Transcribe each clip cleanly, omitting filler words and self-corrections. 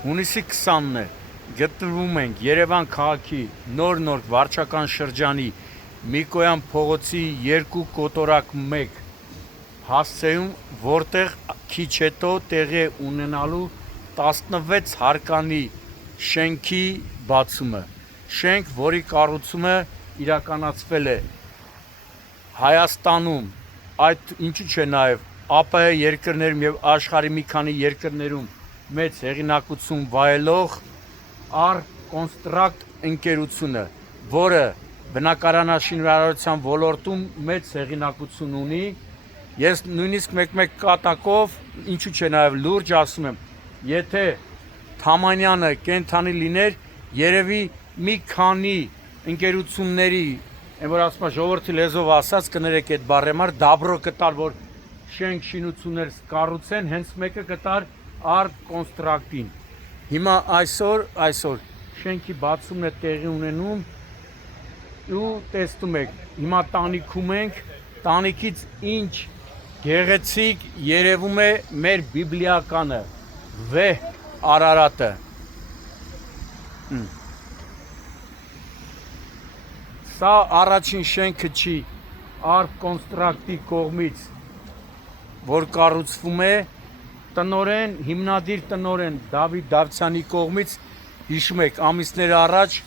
Հունիսի 20-ն է, գտնվում ենք Երևան քաղաքի նոր վարչական շրջանի Միկոյան փողոցի 2 կոտորակ 1 հասցեում, որտեղ քիչ հետո տեղի ունենալու 16 հարկանի շենքի բացումը, շենք, որի կառուցումը իրականացվել է Հայաստանում, այդ ինչու՞ չէ նաև ԱՊՀ երկրներում եւ աշխարհի մի քանի երկրներում մեծ հեղինակություն վայելող Ar-Construct ընկերությունը, որը բնակարանաշինարարության ոլորտում մեծ հեղինակություն ունի, ես նույնիսկ մեկ կատակով, ինչու՞ չէ նաև լուրջ ասում եմ, եթե Թամանյանը կենթանի լիներ, երևի մի քանի ընկերությունների, այն որ ասում է ժողովրդի լեզվով ասած, կներեք այդ բառի համար, դաբրո կտար, որ շենք շինություններ կառուցեն, հենց մեկը կտար Ar-Construct-ին։ Հիմա այսօր շենքի բացումն է տեղի ունենում ու տեսնում եք, հիմա տանիքում ենք, տանիքից ինչ գեղեցիկ երևում է մեր բիբլիականը, վեհ Արարատը։ Սա առաջին շենքը չի Ar-Construct-ի կողմից, որ կառուցվում է տնօրեն, հիմնադիր տնօրեն Դավիթ Դավթյանի կողմից, հիշում եք, ամիսներ առաջ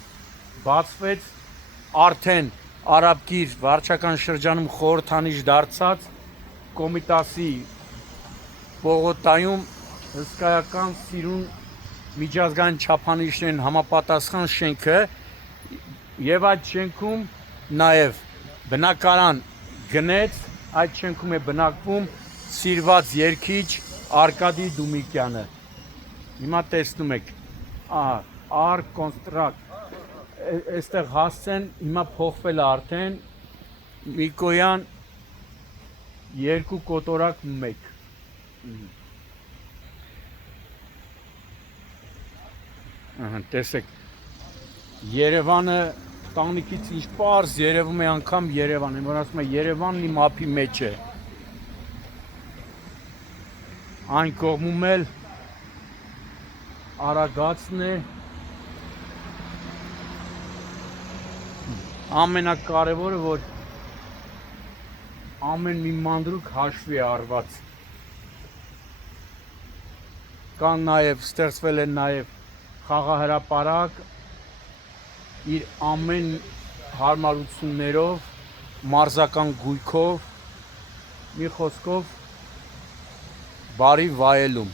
բացվեց արդեն Արաբկիր վարչական շրջանում խորհրդանիշ դարձած Կոմիտասի Պողոտայում հսկայական սիրուն միջազգային չափանիշներին համապատասխան շենքը եւ այդ շենքում նաեւ բնակարան գնեց, այդ շենքում է բնակվում սիրված երգիչ Արկադի Դումիկյանը։ Հիմա տեսնում եք, Ar-Construct, այստեղ հասցեն, հիմա փոխվել է արդեն Միկոյան 2 կոտորակ 1։ Տեսեք, Երևանը տանիքից ինչ պարզ երևում է անգամ Երևան, որ ասում է Երևանն իմ ափի մեջ է։ Այն կողմում էլ Արագածն է, ամենակարևորը, որ ամեն մի մանրուք հաշվի է առված։ Կան նաև, ստեղծվել են նաև խաղահրապարակ, իր ամեն հարմարություններով, մարզական գույքով, մի խոսքով բարի վայելում։